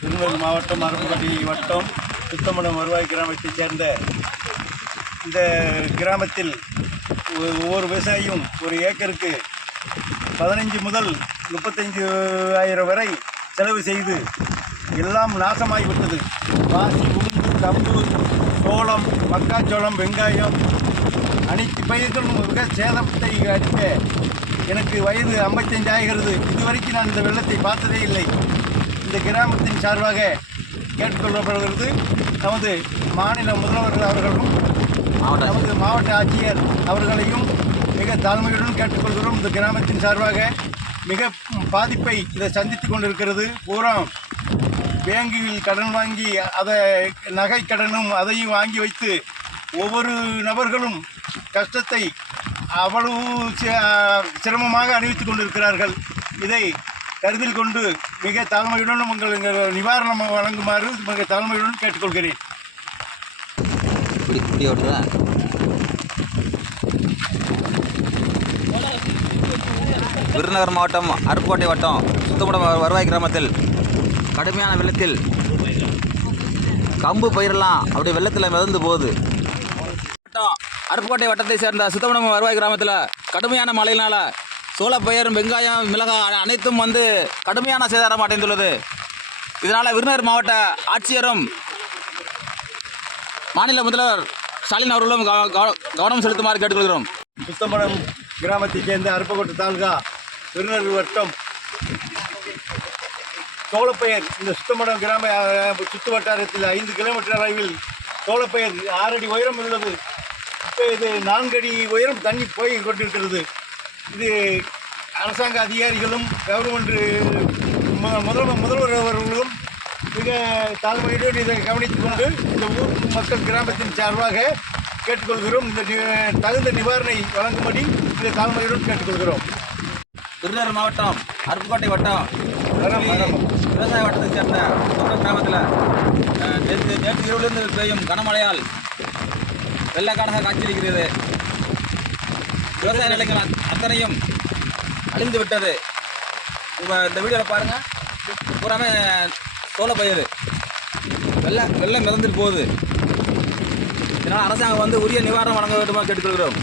திருநெல்வேலி மாவட்டம் அருப்புக்கோட்டை வட்டம் சுத்தமடம் வருவாய் கிராமத்தைச் சேர்ந்த இந்த கிராமத்தில் ஒவ்வொரு விவசாயியும் ஒரு ஏக்கருக்கு 15 முதல் 35,000 வரை செலவு செய்து எல்லாம் நாசமாகிவிட்டது. பாசி, உளுந்து, கம்பு, சோளம், மக்காச்சோளம், வெங்காயம் அனைத்து பயிர்களும் மிக சேதத்தை அடிக்க எனக்கு வயது 55 ஆகிறது. இதுவரைக்கும் நான் இந்த வெள்ளத்தை பார்த்ததே இல்லை. இந்த கிராமத்தின் சார்பாக கேட்டுக்கொள்ளப்படுகிறது. நமது மாநில முதல்வர்கள் அவர்களும் நமது மாவட்ட ஆட்சியர் அவர்களையும் மிக தாழ்மையுடன் கேட்டுக்கொள்கிறோம். இந்த கிராமத்தின் சார்பாக மிக பாதிப்பை இதை சந்தித்து கொண்டிருக்கிறது. பூரா பேங்கில் கடன் வாங்கி அதை நகை கடனும் அதையும் வாங்கி வைத்து ஒவ்வொரு நபர்களும் கஷ்டத்தை அவ்வளவு சிரமமாக அணிவித்துக் கொண்டிருக்கிறார்கள். இதை கருத்தில் கொண்டு மிக தாழ்மையுடன் உங்கள் நிவாரணம் வழங்குமாறு மிக தாழ்மையுடன் கேட்டுக்கொள்கிறேன். விருதுநகர் மாவட்டம் அருப்புக்கோட்டை வட்டம் சுத்தமடம் வருவாய் கிராமத்தில் கடுமையான வெள்ளத்தில் கம்பு பயிரெல்லாம் அப்படியே வெள்ளத்தில் மிதந்து போகுது. அருப்புக்கோட்டை வட்டத்தை சேர்ந்த சுத்தமடம் வருவாய் கிராமத்தில் கடுமையான மழையினால் சோளப்பயிர், வெங்காயம், மிளகாய் அனைத்தும் வந்து கடுமையான சேதாரம் அடைந்துள்ளது. இதனால் விருதுநகர் மாவட்ட ஆட்சியரும் மாநில முதல்வர் ஸ்டாலின் அவர்களும் கவனம் செலுத்துமாறு கேட்டுக்கொள்கிறோம். சுத்தமடம் கிராமத்தைச் சேர்ந்த அருப்புக்கோட்டை தாலுகா விருதுநகர் வட்டம் சோளப்பயிர் இந்த சுத்தமடம் கிராம சுற்று வட்டாரத்தில் 5 கிலோமீட்டர் அளவில் சோளப்பயிர் 6 அடி உயரம் உள்ளது. இப்போ இது 4 அடி உயரம் தண்ணி போய் கொண்டிருக்கிறது. இது அரசாங்க அதிகாரிகளும் கவர்மெண்ட் முதல்வர் அவர்களும் மிக தாழ்மையுடன் இதை கவனித்துக் கொண்டு இந்த ஊர் மக்கள் கிராமத்தின் சார்பாக கேட்டுக்கொள்கிறோம். இந்த தகுந்த நிவாரணை வழங்கும்படி இதை தாழ்மையுடன் கேட்டுக்கொள்கிறோம். விருதுநகர் மாவட்டம் அருப்புக்கோட்டை வட்டம் விவசாய வட்டத்தை சேர்ந்த கிராமத்தில் நேற்று இரவிலிருந்து பெய்யும் கனமழையால் வெள்ளக்காடாக காட்சியளிக்கிறது. விவசாய நிலங்கள் அத்தனையும் அழிந்து விட்டது. இந்த வீடியோவில் பாருங்கள், பூராமே சோளப்பயிர் வெள்ளம் மிதந்துட்டு போகுது. இதனால் அரசாங்கம் வந்து உரிய நிவாரணம் வழங்க வேண்டுமா கேட்டுக்கொள்கிறோம்.